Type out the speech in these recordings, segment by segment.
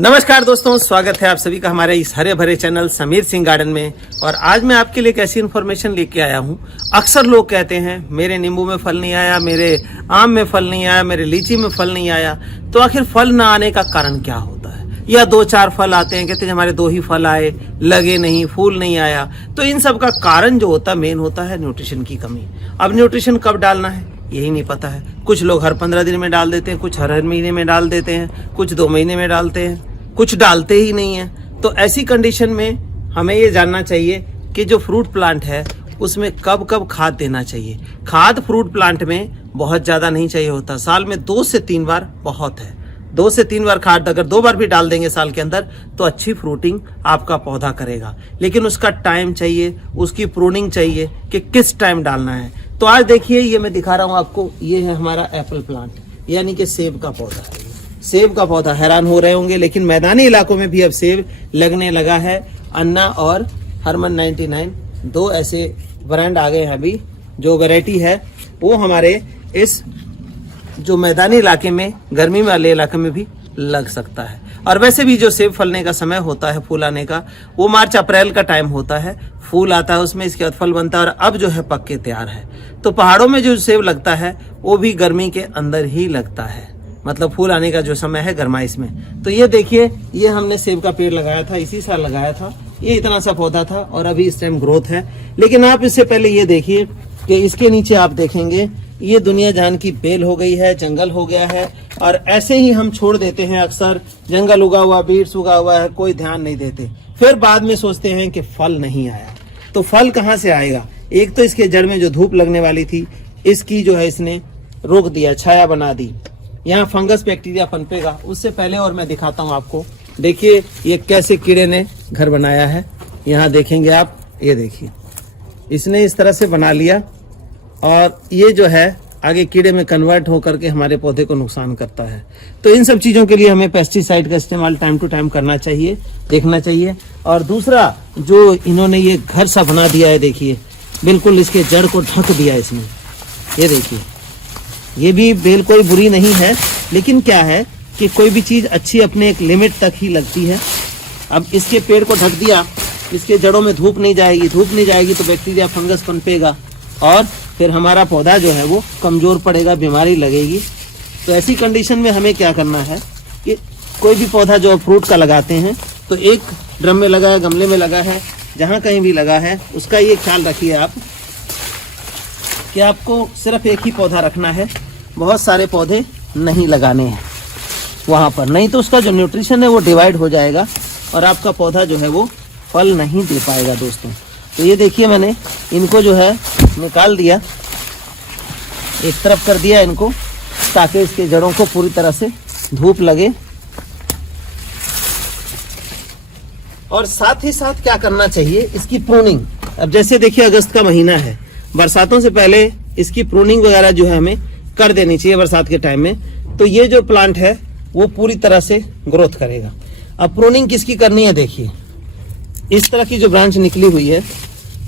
नमस्कार दोस्तों, स्वागत है आप सभी का हमारे इस हरे भरे चैनल समीर सिंह गार्डन में। और आज मैं आपके लिए एक ऐसी इन्फॉर्मेशन लेके आया हूँ। अक्सर लोग कहते हैं मेरे नींबू में फल नहीं आया, मेरे आम में फल नहीं आया, मेरे लीची में फल नहीं आया। तो आखिर फल ना आने का कारण क्या होता है? या 2-4 फल आते हैं, कहते हैं हमारे 2 ही फल आए, लगे नहीं, फूल नहीं आया। तो इन सब का कारण जो होता है मेन होता है न्यूट्रिशन की कमी। अब न्यूट्रिशन कब डालना है यही नहीं पता है। कुछ लोग हर 15 दिन में डाल देते हैं, कुछ हर महीने में डाल देते हैं, कुछ 2 महीने में डालते हैं, कुछ डालते ही नहीं है। तो ऐसी कंडीशन में हमें ये जानना चाहिए कि जो फ्रूट प्लांट है उसमें कब कब खाद देना चाहिए। खाद फ्रूट प्लांट में बहुत ज़्यादा नहीं चाहिए होता, साल में 2 से 3 बार बहुत है। 2 से 3 बार खाद अगर 2 बार भी डाल देंगे साल के अंदर तो अच्छी फ्रूटिंग आपका पौधा करेगा। लेकिन उसका टाइम चाहिए, उसकी प्रूनिंग चाहिए कि किस टाइम डालना है। तो आज देखिए, ये मैं दिखा रहा हूँ आपको, ये है हमारा एप्पल प्लांट, यानी कि सेब का पौधा है। सेब का पौधा, हैरान हो रहे होंगे लेकिन मैदानी इलाकों में भी अब सेब लगने लगा है। अन्ना और हरमन 99 2 ऐसे ब्रांड आ गए हैं अभी। जो वैरायटी है वो हमारे इस जो मैदानी इलाके में, गर्मी वाले इलाके में भी लग सकता है। और वैसे भी जो सेब फलने का समय होता है, फूल आने का, वो मार्च अप्रैल का टाइम होता है। फूल आता है उसमें, इसके बाद फल बनता है और अब जो है पक के तैयार है। तो पहाड़ों में जो सेब लगता है वो भी गर्मी के अंदर ही लगता है, मतलब फूल आने का जो समय है गरमाइश में। तो ये देखिए, ये हमने सेब का पेड़ लगाया था, इसी साल लगाया था। ये इतना सा पौधा था और अभी इस टाइम ग्रोथ है। लेकिन आप इससे पहले ये देखिए कि इसके नीचे आप देखेंगे ये दुनिया जान की बेल हो गई है, जंगल हो गया है। और ऐसे ही हम छोड़ देते हैं, अक्सर जंगल उगा हुआ, बीट्स उगा हुआ है, कोई ध्यान नहीं देते। फिर बाद में सोचते हैं कि फल नहीं आया। तो फल कहाँ से आएगा? एक तो इसके जड़ में जो धूप लगने वाली थी, इसकी जो है इसने रोक दिया, छाया बना दी। यहाँ फंगस बैक्टीरिया पनपेगा उससे पहले। और मैं दिखाता हूँ आपको, देखिए ये कैसे कीड़े ने घर बनाया है। यहाँ देखेंगे आप, ये देखिए इसने इस तरह से बना लिया और ये जो है आगे कीड़े में कन्वर्ट होकर के हमारे पौधे को नुकसान करता है। तो इन सब चीज़ों के लिए हमें पेस्टिसाइड का इस्तेमाल टाइम टू टाइम करना चाहिए, देखना चाहिए। और दूसरा, जो इन्होंने ये घर सा बना दिया है, देखिए बिल्कुल इसके जड़ को ढक दिया इसने। ये देखिए, ये भी बेल कोई बुरी नहीं है, लेकिन क्या है कि कोई भी चीज़ अच्छी अपने एक लिमिट तक ही लगती है। अब इसके पेड़ को ढक दिया, इसके जड़ों में धूप नहीं जाएगी, धूप नहीं जाएगी तो बैक्टीरिया फंगस पनपेगा और फिर हमारा पौधा जो है वो कमज़ोर पड़ेगा, बीमारी लगेगी। तो ऐसी कंडीशन में हमें क्या करना है कि कोई भी पौधा जो फ्रूट का लगाते हैं तो एक ड्रम में लगा है, गमले में लगा है, जहाँ कहीं भी लगा है, उसका ये ख्याल रखिए आप कि आपको सिर्फ एक ही पौधा रखना है, बहुत सारे पौधे नहीं लगाने हैं वहाँ पर। नहीं तो उसका जो न्यूट्रिशन है वो डिवाइड हो जाएगा और आपका पौधा जो है वो फल नहीं दे पाएगा दोस्तों। तो ये देखिए, मैंने इनको जो है निकाल दिया, एक तरफ कर दिया इनको, ताकि इसके जड़ों को पूरी तरह से धूप लगे। और साथ ही साथ क्या करना चाहिए, इसकी प्रूनिंग। अब जैसे देखिए अगस्त का महीना है, बरसातों से पहले इसकी प्रूनिंग वगैरह जो है हमें कर देनी चाहिए बरसात के टाइम में। तो ये जो प्लांट है वो पूरी तरह से ग्रोथ करेगा। अब प्रूनिंग किसकी करनी है, देखिए इस तरह की जो ब्रांच निकली हुई है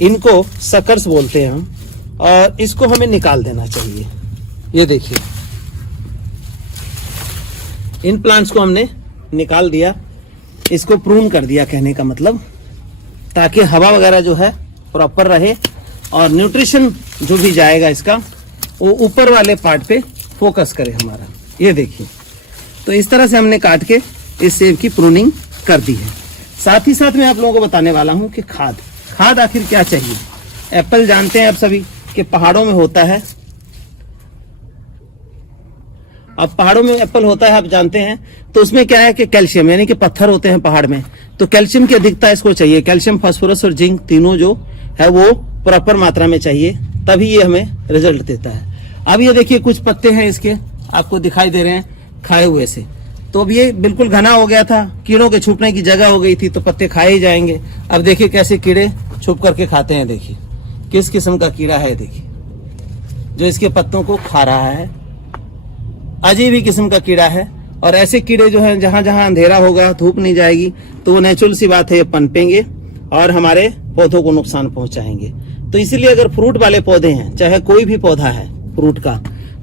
इनको सकर्स बोलते हैं हम, और इसको हमें निकाल देना चाहिए। ये देखिए इन प्लांट्स को हमने निकाल दिया, इसको प्रून कर दिया, कहने का मतलब ताकि हवा वगैरह जो है प्रॉपर रहे और न्यूट्रिशन जो भी जाएगा इसका वो ऊपर वाले पार्ट पे फोकस करे हमारा। ये देखिए, तो इस तरह से हमने काट के इस सेब की प्रूनिंग कर दी है। साथ ही साथ मैं आप लोगों को बताने वाला हूँ कि खाद आखिर क्या चाहिए। एप्पल जानते हैं आप सभी कि पहाड़ों में होता है। अब पहाड़ों में एप्पल होता है, आप जानते हैं। तो उसमें क्या है कि कैल्शियम, यानी कि पत्थर होते हैं पहाड़ में, तो कैल्शियम की अधिकता इसको चाहिए। कैल्शियम, फास्फोरस और जिंक तीनों जो है वो प्रॉपर मात्रा में चाहिए, तभी ये हमें रिजल्ट देता है। अब ये देखिए कुछ पत्ते हैं इसके, आपको दिखाई दे रहे हैं खाए हुए से। तो अब ये बिल्कुल घना हो गया था, कीड़ों के छुपने की जगह हो गई थी, तो पत्ते खाए ही जाएंगे। अब देखिए कैसे कीड़े छुप करके खाते हैं। देखिए किस किस्म का कीड़ा है, देखिए जो इसके पत्तों को खा रहा है, अजीब ही किस्म का कीड़ा है। और ऐसे कीड़े जो है, जहां जहां अंधेरा होगा, धूप नहीं जाएगी, तो वो नेचुरल सी बात है ये पनपेंगे और हमारे पौधों को नुकसान पहुंचाएंगे। तो इसलिए अगर फ्रूट वाले पौधे हैं, चाहे कोई भी पौधा है फ्रूट का,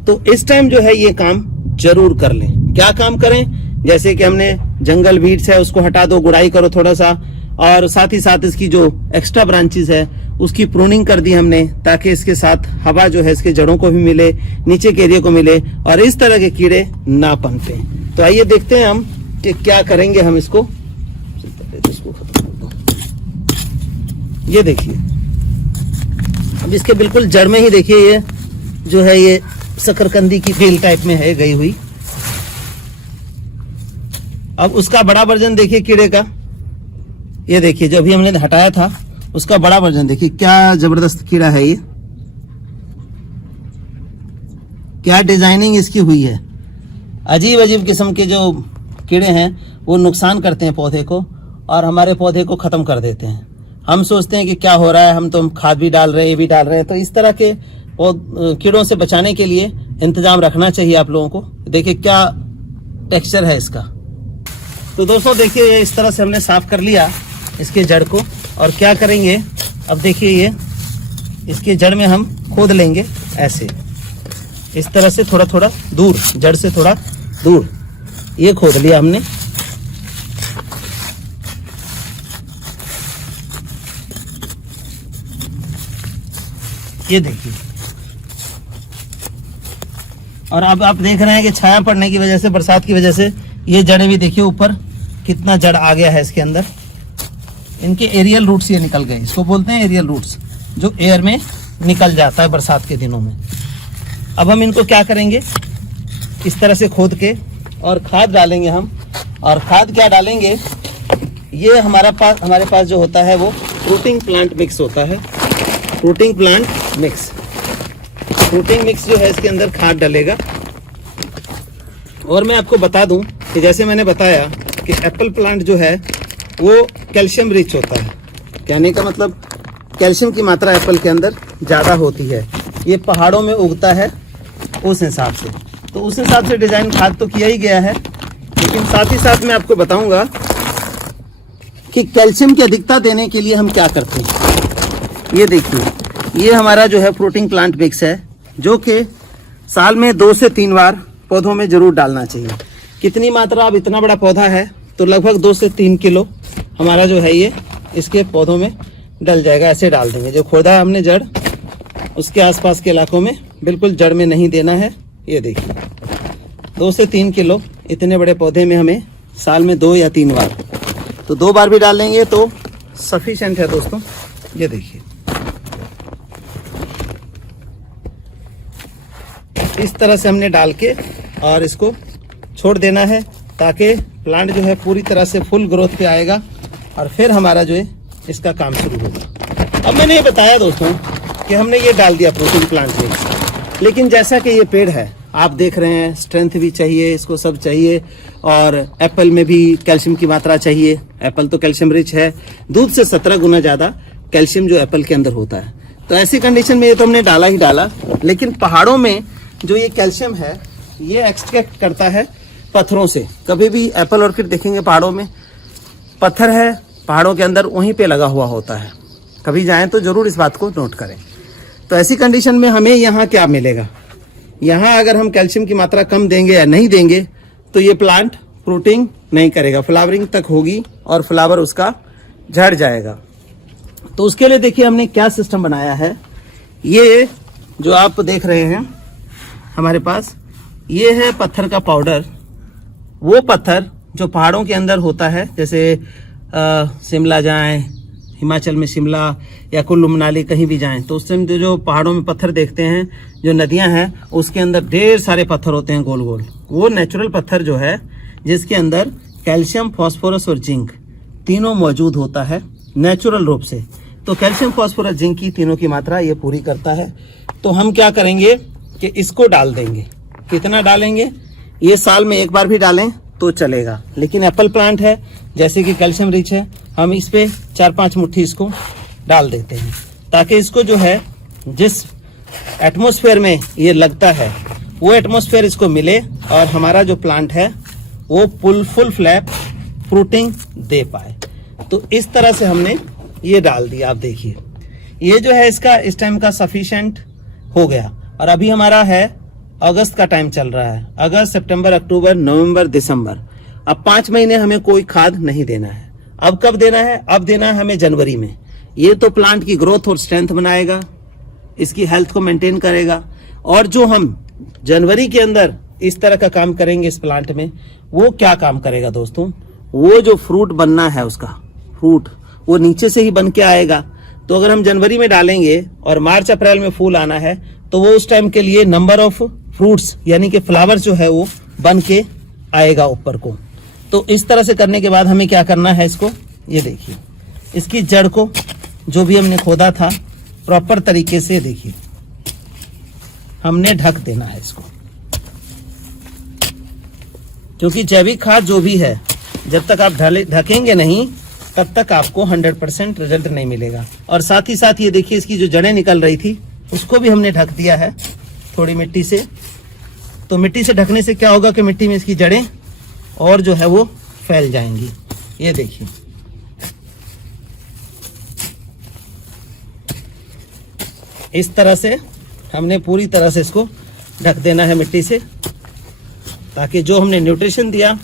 तो इस टाइम जो है ये काम जरूर कर लें। क्या काम करें? जैसे कि हमने जंगल वीड्स है उसको हटा दो, गुड़ाई करो थोड़ा सा, और साथ ही साथ इसकी जो एक्स्ट्रा ब्रांचेस है उसकी प्रूनिंग कर दी हमने, ताकि इसके साथ हवा जो है इसके जड़ों को भी मिले, नीचे के एरिया को मिले और इस तरह के कीड़े ना पनपे। तो आइए देखते हैं हम कि क्या करेंगे हम इसको। ये देखिए, अब इसके बिल्कुल जड़ में ही देखिए ये जो है ये शकरकंदी की बेल टाइप में है गई हुई। अब उसका बड़ा वर्जन देखिए कीड़े का, ये देखिए जो अभी हमने हटाया था उसका बड़ा वर्जन देखिए, क्या जबरदस्त कीड़ा है ये, क्या डिजाइनिंग इसकी हुई है। अजीब अजीब किस्म के जो कीड़े हैं वो नुकसान करते हैं पौधे को और हमारे पौधे को खत्म कर देते हैं। हम सोचते हैं कि क्या हो रहा है, हम तो खाद भी डाल रहे हैं, ये भी डाल रहे हैं। तो इस तरह के कीड़ों से बचाने के लिए इंतजाम रखना चाहिए आप लोगों को। देखिए क्या टेक्सचर है इसका। तो दोस्तों देखिए ये इस तरह से हमने साफ कर लिया इसके जड़ को, और क्या करेंगे अब देखिए ये इसके जड़ में हम खोद लेंगे ऐसे, इस तरह से थोड़ा थोड़ा दूर, जड़ से थोड़ा दूर ये खोद लिया हमने। ये देखिए, और अब आप देख रहे हैं कि छाया पड़ने की वजह से, बरसात की वजह से ये जड़ें भी देखिए ऊपर कितना जड़ आ गया है इसके अंदर। इनके एरियल रूट्स ये निकल गए, इसको बोलते हैं एरियल रूट्स, जो एयर में निकल जाता है बरसात के दिनों में। अब हम इनको क्या करेंगे, इस तरह से खोद के और खाद डालेंगे हम। और खाद क्या डालेंगे, ये हमारे पास जो होता है वो फ्रूटिंग प्लांट मिक्स होता है। Fruiting plant mix, fruiting mix जो है इसके अंदर खाद डलेगा। और मैं आपको बता दूं कि जैसे मैंने बताया कि एप्पल प्लांट जो है वो कैल्शियम रिच होता है, कहने का मतलब कैल्शियम की मात्रा एप्पल के अंदर ज़्यादा होती है। ये पहाड़ों में उगता है उस हिसाब से, तो उस हिसाब से डिज़ाइन खाद तो किया ही गया है। लेकिन साथ ही साथ मैं आपको बताऊंगा कि कैल्शियम की अधिकता देने के लिए हम क्या करते हैं। ये देखिए, ये हमारा जो है फ्रूटिंग प्लांट मिक्स है, जो कि साल में 2 से 3 बार पौधों में जरूर डालना चाहिए। कितनी मात्रा, अब इतना बड़ा पौधा है तो लगभग 2 से 3 किलो हमारा जो है ये इसके पौधों में डल जाएगा। ऐसे डाल देंगे, जो खोदा हमने जड़ उसके आसपास के इलाकों में, बिल्कुल जड़ में नहीं देना है। ये देखिए 2 से 3 किलो इतने बड़े पौधे में हमें साल में 2 या 3 बार, तो 2 बार भी डाल लेंगे तो सफिशिएंट है दोस्तों। ये देखिए इस तरह से हमने डाल के और इसको छोड़ देना है, ताकि प्लांट जो है पूरी तरह से फुल ग्रोथ पे आएगा और फिर हमारा जो है इसका काम शुरू होगा। अब मैंने ये बताया दोस्तों कि हमने ये डाल दिया फ्रूटिंग प्लांट मिक्स, लेकिन जैसा कि ये पेड़ है आप देख रहे हैं, स्ट्रेंथ भी चाहिए इसको, सब चाहिए, और एप्पल में भी कैल्शियम की मात्रा चाहिए। एप्पल तो कैल्शियम रिच है, दूध से 17 गुना ज़्यादा कैल्शियम जो एप्पल के अंदर होता है। तो ऐसी कंडीशन में ये तो हमने डाला ही डाला, लेकिन पहाड़ों में जो ये कैल्शियम है ये एक्सट्रैक्ट करता है पत्थरों से। कभी भी एप्पल ऑर्किड देखेंगे पहाड़ों में, पत्थर है पहाड़ों के अंदर, वहीं पे लगा हुआ होता है। कभी जाएं तो जरूर इस बात को नोट करें। तो ऐसी कंडीशन में हमें यहाँ क्या मिलेगा, यहाँ अगर हम कैल्शियम की मात्रा कम देंगे या नहीं देंगे तो ये प्लांट फ्रूटिंग नहीं करेगा, फ्लावरिंग तक होगी और फ्लावर उसका झड़ जाएगा। तो उसके लिए देखिए हमने क्या सिस्टम बनाया है। ये जो आप देख रहे हैं हमारे पास, ये है पत्थर का पाउडर। वो पत्थर जो पहाड़ों के अंदर होता है, जैसे शिमला जाएं, हिमाचल में शिमला या कुल्लू मनाली कहीं भी जाएं, तो उस टाइम जो पहाड़ों में पत्थर देखते हैं, जो नदियां हैं उसके अंदर ढेर सारे पत्थर होते हैं गोल गोल। वो नेचुरल पत्थर जो है जिसके अंदर कैल्शियम, फास्फोरस और जिंक तीनों मौजूद होता है नेचुरल रूप से। तो कैल्शियम, फास्फोरस, जिंक की तीनों की मात्रा ये पूरी करता है। तो हम क्या करेंगे कि इसको डाल देंगे। कितना डालेंगे, ये साल में 1 बार भी डालें तो चलेगा, लेकिन एप्पल प्लांट है जैसे कि कैल्शियम रिच है, हम इस पे 4-5 मुट्ठी इसको डाल देते हैं, ताकि इसको जो है जिस एटमॉस्फेयर में ये लगता है वो एटमॉस्फेयर इसको मिले और हमारा जो प्लांट है वो फुल फ्लैप फ्रूटिंग दे पाए। तो इस तरह से हमने ये डाल दिया। आप देखिए ये जो है इसका इस टाइम का सफिशिएंट हो गया। और अभी हमारा है अगस्त का टाइम चल रहा है, अगस्त, सितंबर, अक्टूबर, नवंबर, दिसंबर, अब 5 महीने हमें कोई खाद नहीं देना है। अब कब देना है? अब देना है हमें जनवरी में। ये तो प्लांट की ग्रोथ और स्ट्रेंथ बनाएगा, इसकी हेल्थ को मेंटेन करेगा। और जो हम जनवरी के अंदर इस तरह का काम करेंगे इस प्लांट में, वो क्या काम करेगा दोस्तों? वो जो फ्रूट बनना है उसका फ्रूट वो नीचे से ही बन के आएगा। तो अगर हम जनवरी में डालेंगे और मार्च अप्रैल में फूल आना है तो वो उस टाइम के लिए नंबर ऑफ फ्रूट्स यानी कि फ्लावर्स जो है वो बन के आएगा ऊपर को। तो इस तरह से करने के बाद हमें क्या करना है, इसको ये देखिए, इसकी जड़ को जो भी हमने खोदा था प्रॉपर तरीके से देखिए हमने ढक देना है इसको, क्योंकि जैविक खाद जो भी है जब तक आप ढकेंगे नहीं तब तक आपको 100% रिजल्ट नहीं मिलेगा। और साथ ही साथ ये देखिए इसकी जो जड़ें निकल रही थी उसको भी हमने ढक दिया है थोड़ी मिट्टी से। तो मिट्टी से ढकने से क्या होगा कि मिट्टी में इसकी जड़ें और जो है वो फैल जाएंगी। ये देखिए इस तरह से हमने पूरी तरह से इसको ढक देना है मिट्टी से, ताकि जो हमने न्यूट्रिशन दिया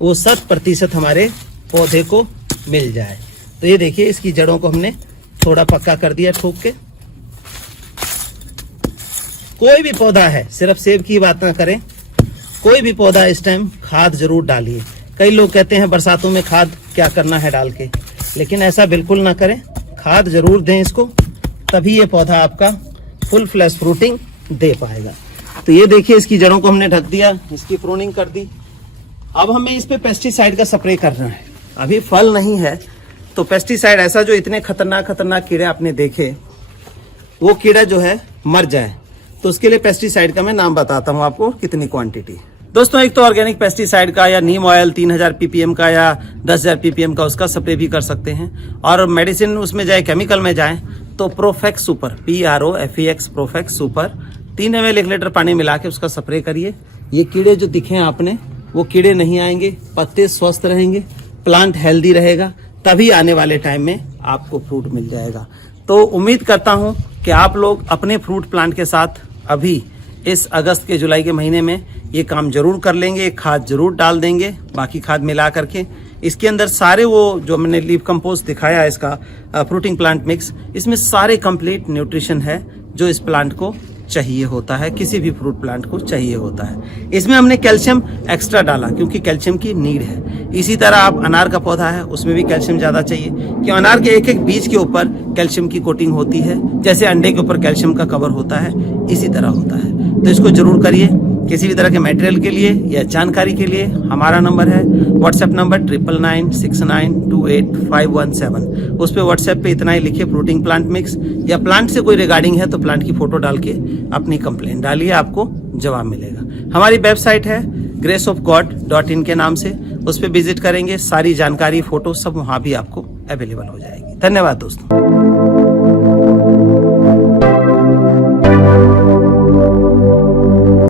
वो 100% हमारे पौधे को मिल जाए। तो ये देखिए इसकी जड़ों को हमने थोड़ा पक्का कर दिया ठोक के। कोई भी पौधा है, सिर्फ सेब की बात ना करें, कोई भी पौधा इस टाइम खाद जरूर डालिए। कई लोग कहते हैं बरसातों में खाद क्या करना है डाल के, लेकिन ऐसा बिल्कुल ना करें, खाद जरूर दें इसको, तभी ये पौधा आपका फुल फ्लैश फ्रूटिंग दे पाएगा। तो ये देखिए इसकी जड़ों को हमने ढक दिया, इसकी प्रूनिंग कर दी। अब हमें इस पे पेस्टिसाइड का स्प्रे करना है। अभी फल नहीं है तो पेस्टिसाइड ऐसा जो इतने खतरनाक कीड़े आपने देखे वो कीड़ा जो है मर जाए, तो उसके लिए पेस्टिसाइड का मैं नाम बताता हूँ आपको, कितनी क्वांटिटी। दोस्तों एक तो ऑर्गेनिक पेस्टिसाइड का या नीम ऑयल 3000 ppm का या 10,000 ppm का उसका स्प्रे भी कर सकते हैं। और मेडिसिन उसमें जाए केमिकल में जाए तो Profex super PROFEX Profex super 3 ml 1 litre पानी मिला के उसका स्प्रे करिए। ये कीड़े जो दिखे आपने वो कीड़े नहीं आएंगे, पत्ते स्वस्थ रहेंगे, प्लांट हेल्दी रहेगा, तभी आने वाले टाइम में आपको फ्रूट मिल जाएगा। तो उम्मीद करता हूं कि आप लोग अपने फ्रूट प्लांट के साथ अभी इस अगस्त के जुलाई के महीने में ये काम जरूर कर लेंगे, खाद जरूर डाल देंगे, बाकी खाद मिला करके। इसके अंदर सारे वो जो मैंने लीफ कंपोस्ट दिखाया है इसका फ्रूटिंग प्लांट मिक्स, इसमें सारे कंप्लीट न्यूट्रिशन है जो इस प्लांट को चाहिए होता है, किसी भी फ्रूट प्लांट को चाहिए होता है। इसमें हमने कैल्शियम एक्स्ट्रा डाला क्योंकि कैल्शियम की नीड है। इसी तरह आप अनार का पौधा है उसमें भी कैल्शियम ज्यादा चाहिए, क्योंकि अनार के एक एक बीज के ऊपर कैल्शियम की कोटिंग होती है, जैसे अंडे के ऊपर कैल्शियम का कवर होता है, इसी तरह होता है। तो इसको जरूर करिए। किसी भी तरह के मटेरियल के लिए या जानकारी के लिए हमारा नंबर है व्हाट्सएप नंबर 9996928517। उस पर व्हाट्सएप पे इतना ही लिखिए फ्रूटिंग प्लांट मिक्स, या प्लांट से कोई रिगार्डिंग है तो प्लांट की फोटो डाल के अपनी कंप्लेंट डालिए, आपको जवाब मिलेगा। हमारी वेबसाइट है graceofgod.in के नाम से, उस पर विजिट करेंगे, सारी जानकारी फोटो सब वहाँ भी आपको अवेलेबल हो जाएगी। धन्यवाद दोस्तों।